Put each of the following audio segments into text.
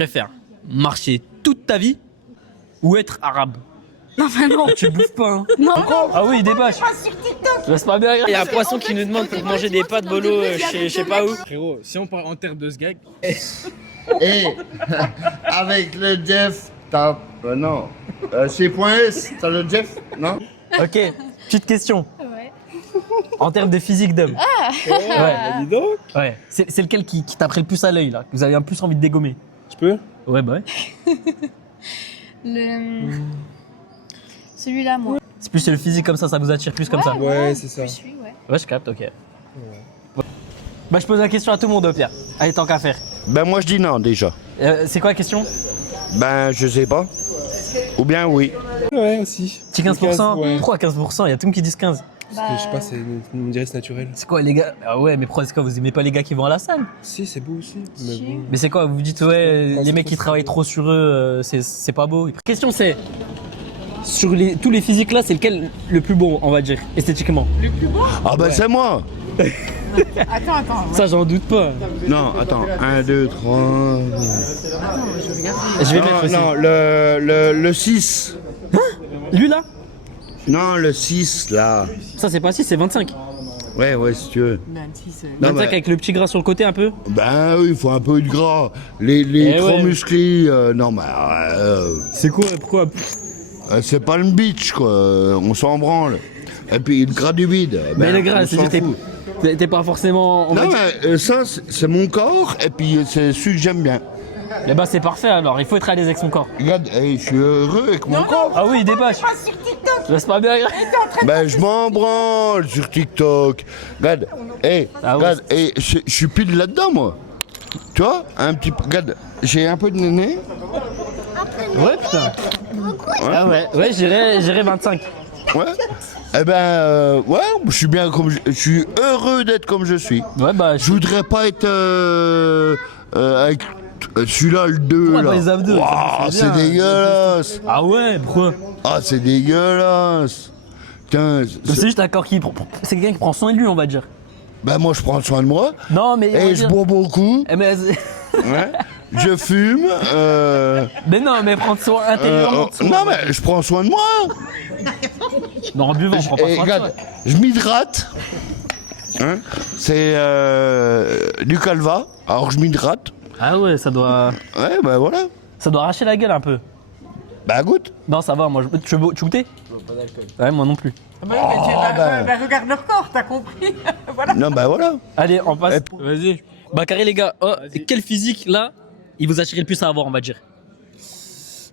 préfères marcher toute ta vie ou être arabe? Non, mais non. Tu bouffes pas, hein? Non. Ah oui, des bâches. Sur TikTok. Laisse pas bien. Il y a un poisson qui nous demande pour manger des pâtes bolo, je sais pas où. Frérot, si on part en termes de ce gag, Et avec le Jeff, t'as. Non. Chez Point S, t'as le Jeff? Non? Ok, petite question. Ouais. En termes de physique d'homme. Ouais. dis donc. Ouais. C'est lequel qui t'a pris le plus à l'œil là? Que vous avez un plus envie de dégommer? Tu peux? Ouais, bah ouais. Celui-là, moi. C'est plus le physique comme ça vous attire plus comme ça. Ouais, c'est ça. Je suis, ouais. Ouais, je capte, ok. Bah, je pose la question à tout le monde, Pierre. Allez, tant qu'à faire. Ben moi je dis non déjà. C'est quoi la question? Ben je sais pas. Ou bien oui. Ouais, aussi. Petit 15%? Ouais. Pourquoi 15%? Il y a tout le monde qui disent 15. Parce que je sais pas, c'est, on dirait c'est naturel. C'est quoi les gars? Ah ouais, mais pourquoi est-ce que vous aimez pas les gars qui vont à la salle? Si, c'est beau aussi. Mais bon. Mais c'est quoi? Vous dites ouais, les mecs qui travaillent trop sur eux, c'est pas beau. Question c'est, sur tous les physiques là, c'est lequel le plus beau, on va dire, esthétiquement? Ah ben c'est moi. Attends. Ça, j'en doute pas. Non, attends. 1, 2, 3. Je vais mettre aussi. Non, le 6. Lui là? Non, le 6 là. Ça, c'est pas 6, c'est 25. Ouais, si tu veux. 25 avec le petit gras sur le côté un peu. Ben oui, il faut un peu de gras. Les trop ouais. musclés, non mais. C'est quoi? Pourquoi? C'est pas le beach quoi, on s'en branle. Et puis le gras du vide. Mais ben, le gras, on s'en c'est fout. t'es pas forcément. Non mais ça c'est mon corps et puis c'est celui que j'aime bien. Eh bah, c'est parfait alors, il faut être à l'aise avec son corps. Regarde, je suis heureux avec mon corps. Ah oui, des bâches. Sur TikTok. Laisse pas bien. Ben je m'en branle sur TikTok. Regarde, Ah ouais. regarde, je suis pile là-dedans moi. Tu vois, un petit peu. Regarde, j'ai un peu de nez. Ouais, putain. Ah ouais, j'irai 25. Ouais. Eh ben, ouais, je suis bien comme je suis heureux d'être comme je suis. Ouais, bah, Je voudrais pas être avec celui-là, le 2 Ouais, là. dans les abdos, Waouh, c'est c'est bien. dégueulasse. Ah ouais, pourquoi? Ah, c'est dégueulasse. Tiens, C'est juste un corps qui. C'est quelqu'un qui prend soin de lui, on va dire. ben moi je prends soin de moi. Non, mais. on va Et je dire- bois beaucoup. Eh, mais, Ouais. Je fume. mais non, mais prendre soin intelligemment de soi. Non mais je prends soin de moi. Non, en buvant, on prend pas Et soin de regarde, soi. je m'hydrate. Hein, c'est du calva. Alors je m'hydrate. Ah ouais, ça doit. Ouais, ben voilà. Ça doit arracher la gueule un peu. Bah goûte. Non, ça va, moi. Tu goûter? Je bois pas d'alcool. Ouais, moi non plus. Regarde leur corps, t'as compris. Voilà. Non, bah voilà. Allez, on passe. Et- Vas-y. Bah, carré, les gars, quel physique là, il vous attirait le plus à avoir, on va dire?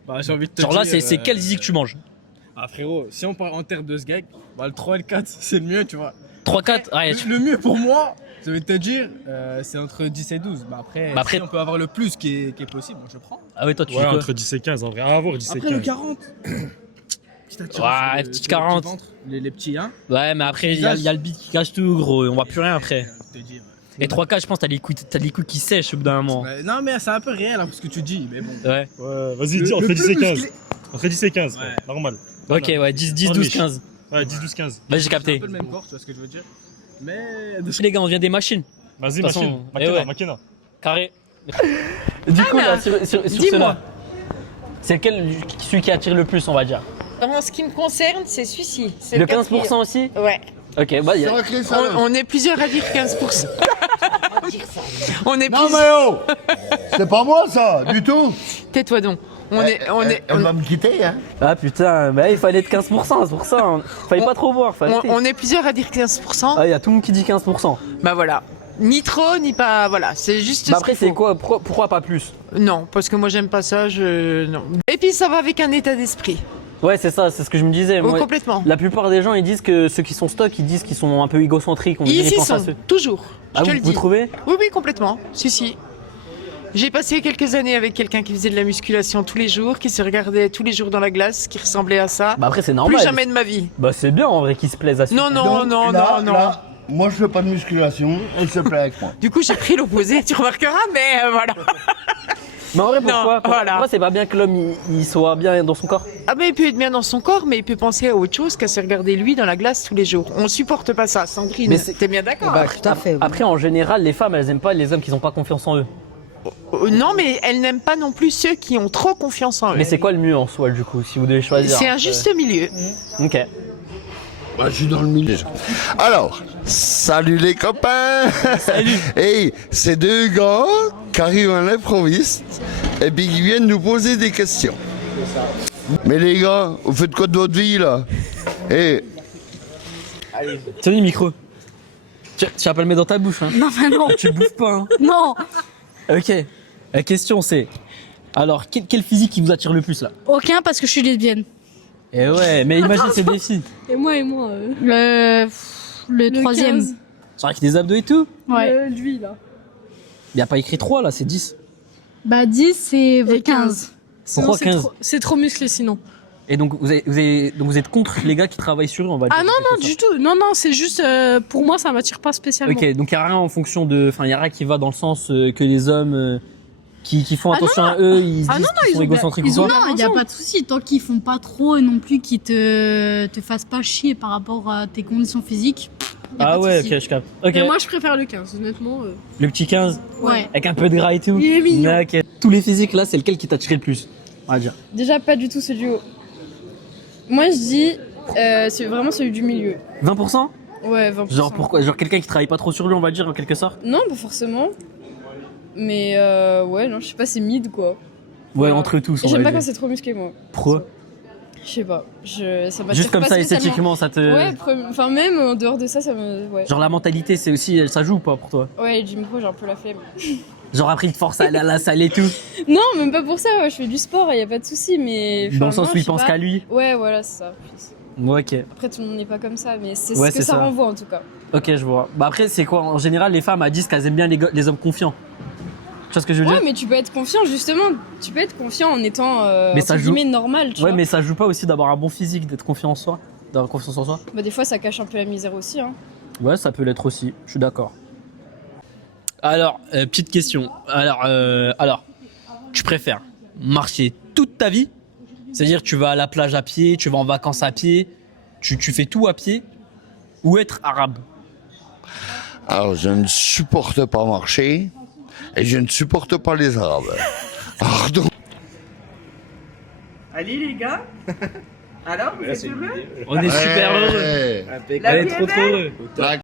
Bah, j'ai envie de te Genre dire. là, c'est quel physique tu manges? Ah, frérot, si on part en termes de ce gag, bah, le 3 et le 4, c'est le mieux, tu vois. 3-4? Ouais, Le mieux pour moi, je vais te dire, c'est entre 10 et 12. Bah, après, Bah, si on peut avoir le plus qui est possible, moi je prends. Ah ouais, toi, tu Ouais, fais quoi? entre 10 et 15, en vrai. À voir 10 et Après, le 15. 40. Petite attirance Ouais, sur le- petite sur le 40. petit ventre, les petits, hein. Ouais, mais après, il y a le beat qui cache tout, gros. On voit plus rien après. Je te dis, ouais. Et 3-4, je pense, t'as les couilles qui sèchent au bout d'un moment. Ouais, non, mais c'est un peu réel hein, ce que tu dis, mais bon. Ouais. Ouais, vas-y, Le- dis entre le 10 plus et 15. musclé- Entre 10 et 15, Ouais. normal. Ok, ouais, 10, 12, 15. Ouais, 10, 12, 15. Vas-y, j'ai C'est un capté. peu le même corps, tu vois ce que je veux dire. Mais. Les gars, on vient des machines. Vas-y, De toute façon, machine. eh Makena, ouais. Makena. Carré. Du coup, là, sur dis-moi. ceux-là, c'est celui qui attire le plus, on va dire? En ce qui me concerne, c'est celui-ci. C'est Le quatrième. 15% aussi? Ouais. Ok, bah, il y a... Sacré salaud. On est plusieurs à dire 15%. On est Non plus... mais oh. C'est pas moi ça, du tout. Tais-toi donc. Elle va me quitter, hein. Ah putain, bah, il fallait être 15%, c'est pour ça. Fallait pas trop voir, fallait. on est plusieurs à dire 15%. Ah, il y a tout le monde qui dit 15%. Bah voilà. Ni trop, ni pas... Voilà, c'est juste Bah ce après, qu'il c'est faut. quoi? Pourquoi pas plus? Non, parce que moi j'aime pas ça, non. Et puis ça va avec un état d'esprit. Ouais, c'est ça, c'est ce que je me disais. Oh, Moi, complètement. la plupart des gens, ils disent que ceux qui sont stock, ils disent qu'ils sont un peu égocentriques. On Ils dirait y pense à sont, ceux. toujours. Je Ah, te vous, le vous dis. trouvez? Oui, oui, complètement. Si. J'ai passé quelques années avec quelqu'un qui faisait de la musculation tous les jours, qui se regardait tous les jours dans la glace, qui ressemblait à ça. Bah après, c'est normal. Plus jamais de ma vie. Bah c'est bien en vrai qu'ils se plaisent à Non, non, Donc, non, là, non, non. là, moi je fais pas de musculation, elle se plaît avec moi. Du coup, j'ai pris l'opposé, tu remarqueras, mais voilà. Mais en vrai, Non, pourquoi? voilà. Pourquoi c'est pas bien que l'homme il soit bien dans son corps? Ah ben il peut être bien dans son corps, mais il peut penser à autre chose qu'à se regarder lui dans la glace tous les jours. On supporte pas ça, Sandrine. Mais c'est- T'es bien d'accord? Après, en général, les femmes, elles aiment pas les hommes qui n'ont pas confiance en eux. Non, mais elle n'aime pas non plus ceux qui ont trop confiance en eux. Mais c'est quoi le mieux en soi, du coup, si vous devez choisir? C'est un juste milieu. Ok. Bah, je suis dans le milieu. Alors, salut les copains. Salut. Hey, c'est deux gars qui arrivent à l'improviste et puis qui viennent nous poser des questions. Mais les gars, vous faites quoi de votre vie là? Et Tiens le micro. Tu vas pas le mettre dans ta bouche, hein. Non, mais non. Tu bouffes pas, hein. Non. Ok. La question c'est, alors quel physique qui vous attire le plus là? Aucun parce que je suis lesbienne. Eh ouais, mais imagine c'est des filles. Et moi, Le troisième. 15. Genre avec des abdos et tout. Ouais. Lui, là. Il y a pas écrit 3 là, c'est 10. Bah 10 c'est Et 15. Pourquoi Sinon, 15? c'est trop musclé sinon. Et donc vous êtes contre les gars qui travaillent sur eux, on va dire. Ah non, non, du tout. Non, non, c'est juste, pour moi, ça m'attire pas spécialement. Ok, donc il n'y a rien en fonction de. Enfin, il n'y a rien qui va dans le sens que les hommes qui font Ah attention à eux, ils se Ah disent non, non, qu'ils sont ils ont égocentriques bien- ou ils ont quoi. Non, il y a pas de souci tant qu'ils font pas trop et non plus qu'ils te fassent pas chier par rapport à tes conditions physiques. Y a Ah pas de ouais, souci. ok, je capte. Ok, Mais moi, je préfère le 15, honnêtement. le petit 15, Ouais. avec un peu de gras et tout. Il est mignon. Ok. Tous les physiques là, c'est lequel qui t'a tiré le plus? On va dire. Déjà, pas du tout ce duo. Moi, je dis, c'est vraiment celui du milieu. 20%? Ouais, 20%. Genre pourquoi? Genre quelqu'un qui travaille pas trop sur lui, on va dire en quelque sorte? Non, pas forcément. Mais ouais, non, je sais pas, c'est mid quoi. Ouais, entre tous. Et on j'aime va pas quand dire. c'est trop musclé, moi. Pourquoi? Je sais pas. Ça m'attire Juste comme pas ça, spécialement. esthétiquement, ça te. Ouais, enfin, même en dehors de ça, ça me. Ouais. Genre la mentalité, c'est aussi, ça joue ou pas pour toi? Ouais, gym pro, j'ai un peu la flemme. Genre après, il te force à aller à la salle et tout. Non, même pas pour ça, ouais, je fais du sport, y a pas de souci, mais. Dans le enfin, sens non, où je il sais pense pas. qu'à lui. Ouais, voilà, c'est ça. Ouais, ok. Après, tout le monde n'est pas comme ça, mais c'est Ouais, ce que c'est ça ça. renvoie en tout cas. Ok, je vois. Bah après, c'est quoi? En général, les femmes disent qu'elles aiment bien les hommes confiants. Tu vois ce que je veux Ouais, dire? mais tu peux être confiant, justement. Tu peux être confiant en étant Mais ça entre joue- guillemets normal, tu Ouais, vois. mais ça joue pas aussi d'avoir un bon physique, d'être confiant en soi, d'avoir confiance en soi? Bah, des fois, ça cache un peu la misère aussi, hein. Ouais, ça peut l'être aussi. Je suis d'accord. Alors, petite question. Alors, tu préfères marcher toute ta vie? C'est-à-dire, tu vas à la plage à pied, tu vas en vacances à pied, tu fais tout à pied, ou être arabe? alors, je ne supporte pas marcher et je ne supporte pas les Arabes. Pardon. Allez, les gars. Alors, vous êtes heureux? On est super heureux. Ouais. La On est vie trop est trop belle. heureux. La